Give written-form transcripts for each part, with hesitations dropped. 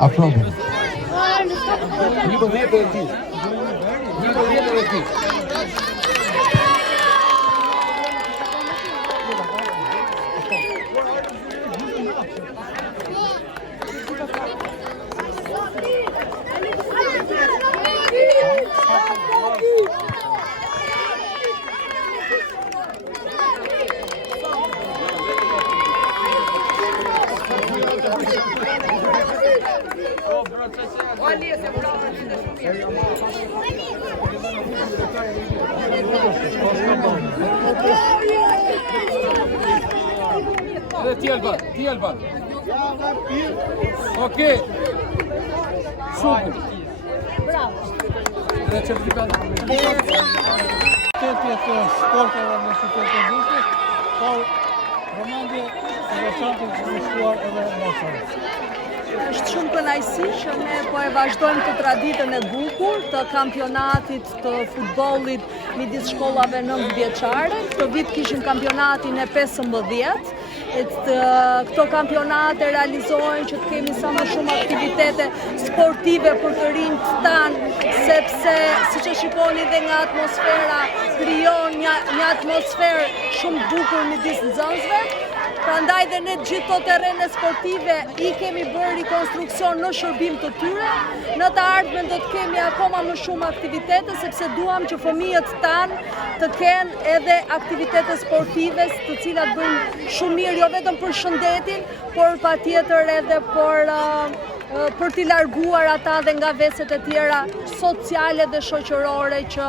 Afrobi. Një vjetë e ti. Ti Alban. Okej. Super. Bravo. Dhe certifikat. Të sporteve në qytetin e Bushës, por vëmendje interesante që më shkuar edhe në Osë. Është shumë kënaqësi që ne po e vazhdojmë të traditën e bukur të kampionatit të futbollit midis shkollave 9 vjeçare. Këtë vit kishim kampionatin e 15. Këto kampionate realizohen që të kemi sa më shumë aktivitete sportive për të rinjt tanë, sepse siç e shikoni dhe nga atmosfera krijon një atmosferë shumë bukur midis nxënësve. Prandaj dhe ne gjithë to terrene sportive I kemi bërë rikonstruksion në shërbim të tyre. Në të ardhmen do të kemi akoma më shumë aktivitete, sepse duam që fëmijët tanë të kenë edhe aktivitete sportive, të cilat bëjnë shumë mirë jo vetëm për shëndetin, por patjetër edhe për t'i larguar ata dhe nga veset e tjera sociale dhe shoqërore që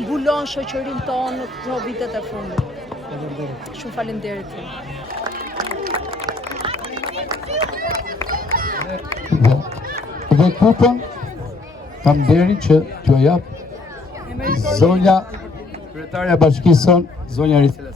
mbulon shoqërinë tonë në këto vitet e fundit. Shumë faleminderit. Dhe kupën kam deri që t'ju jap zonja kryetarja e bashkisë son, zonja Risela.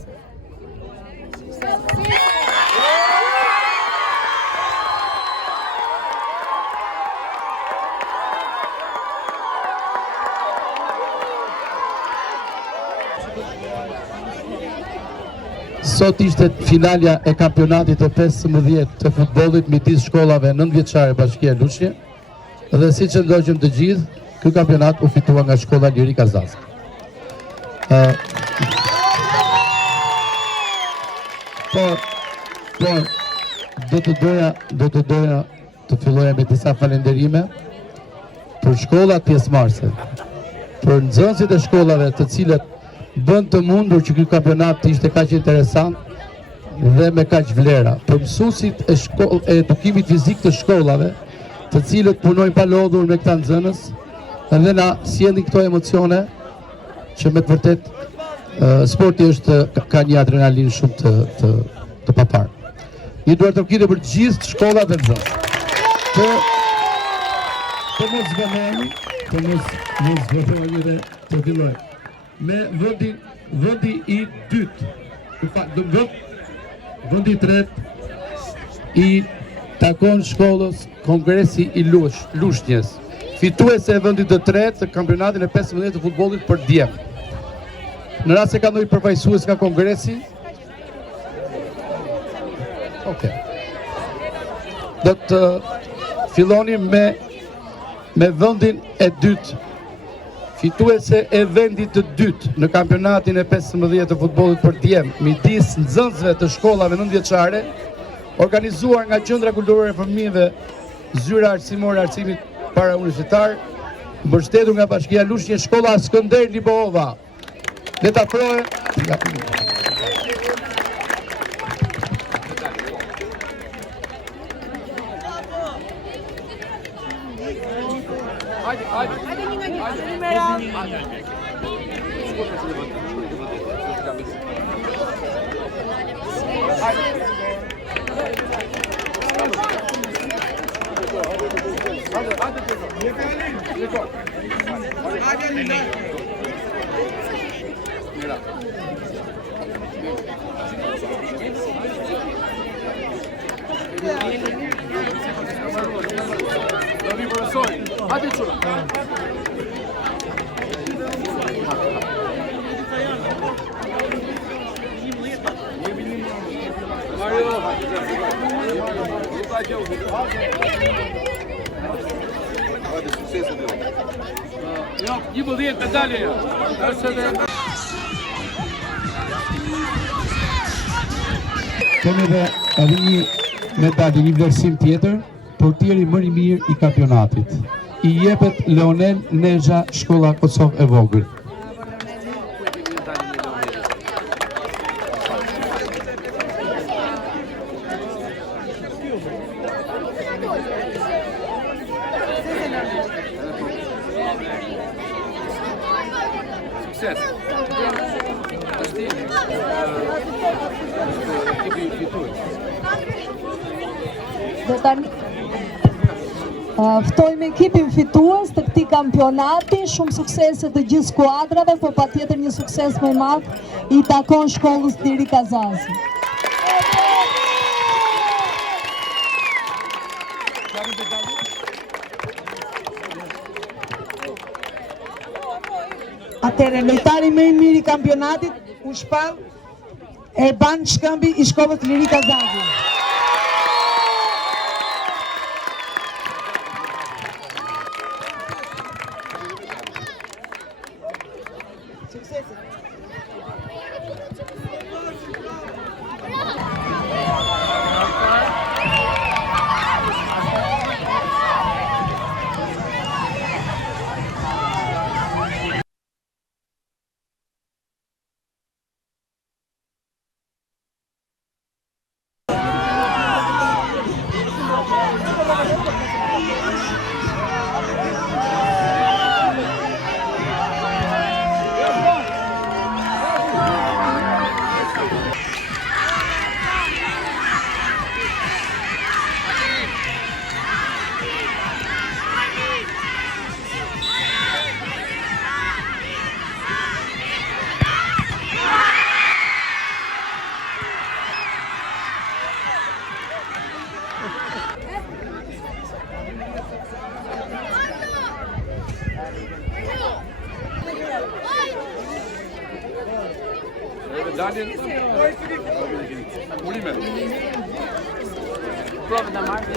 Sot ishte finalja e kampionatit të 15 të futbollit midis shkollave 9 vjeçare Bashkia Lushje dhe siç e ndoqëm të gjithë, ky kampionat u fitua nga shkolla Liri Kazaz. Por do të doja të filloja me disa falënderime për shkollat pjesëmarrëse, për nxënësit e shkollave të cilët bën të mundur që ky kampionat të ishte kaq interesant dhe me kaq vlera, për mësuesit e edukimit fizik të shkollave, të cilët punojnë pa lodhur me këta nxënës dhe na sjellin këto emocione që me të vërtet sporti ka një adrenalin shumë të papar. Një duar të kire për gjithë shkollat dhe nxënës. Të mos zbëhemi dhe të fillojmë me vëndi I dytë, vëndi tretë I takon shkollës Kongresi I Lushnjës, fituese e vëndit të tretë të kampionatin e 15 të futbollit për djem. Në rast se ka ndonjë përfaqësues nga Kongresi, do të filloni me vëndin e dytë, fituese e vendit të dytë në kampionatin e 15 të futbollit për djem, midis nxënësve të shkollave 9 vjeçare, organizuar nga Qendra Kulturore e Fëmijëve Zyra Arsimore Arsimit Parauniversitar, mbështetur nga Bashkia Lushnjë, shkolla Skënder Liboova. Le ta afrohe. Dobry profesor. Hadi çula. Hadi sukses ediyorum. Yok, 20 medalje. Kemi edhe një medalje, një vlerësim tjetër, portieri më i mirë i kampionatit. I jepet Leonel Nezha, Shkolla Kosovë e Vogël. Sukses. Është ekipi fitues. Dhe tani ftojmë ekipin fitues të këtij kampionati, shumë suksese të gjithë skuadrave, por patjetër një sukses më i madh i takon shkollës Liri Kazazi. Atëre, lojtari më i mirë i kampionatit u shpall Erban Shkëmbi i shkollës Liri Kazazi. Medaljen. Ulime. Provë da marrë.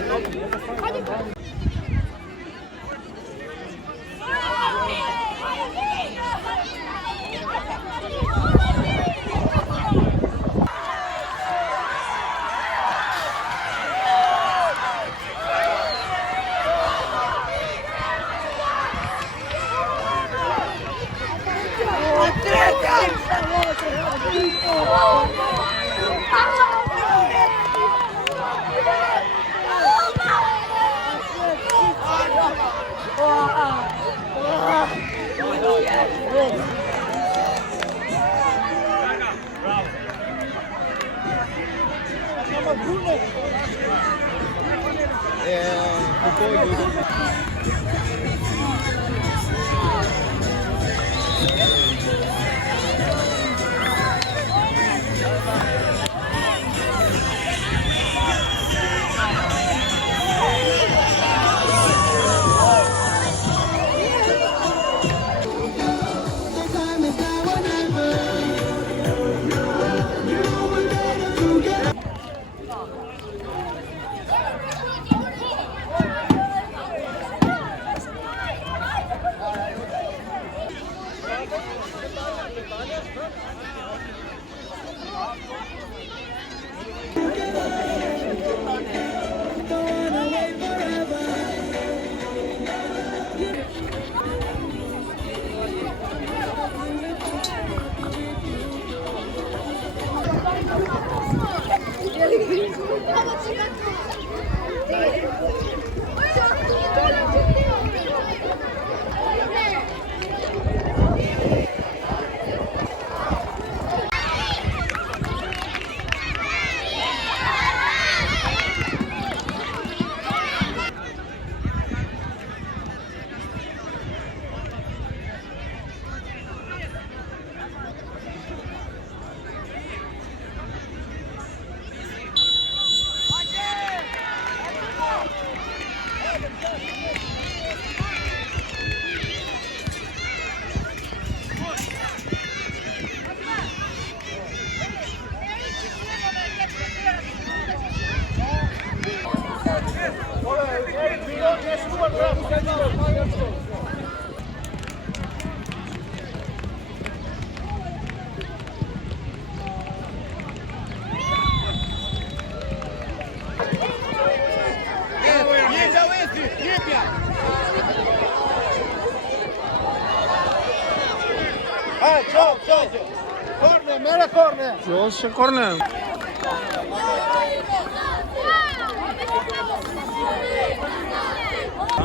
Gjohës që korner.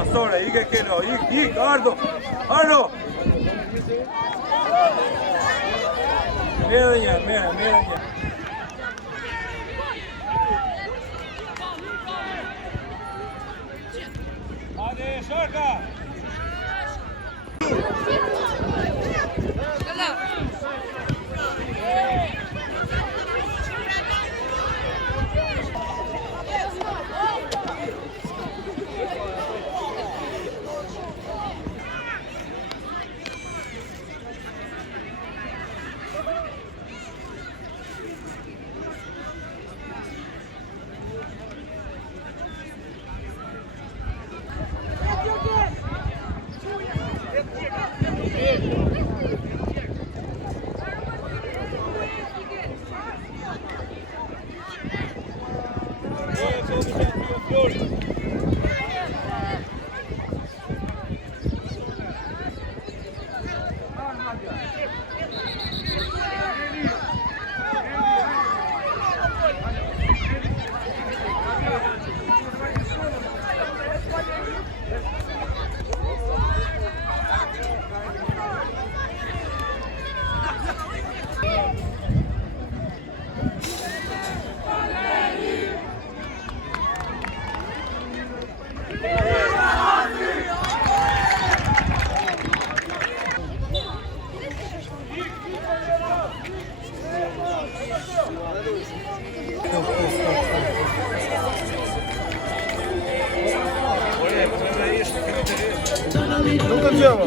Asore, ike keno, ik, Ardo! Ardo! Merë një. Hadi, Sharka! Nuk të gjëva.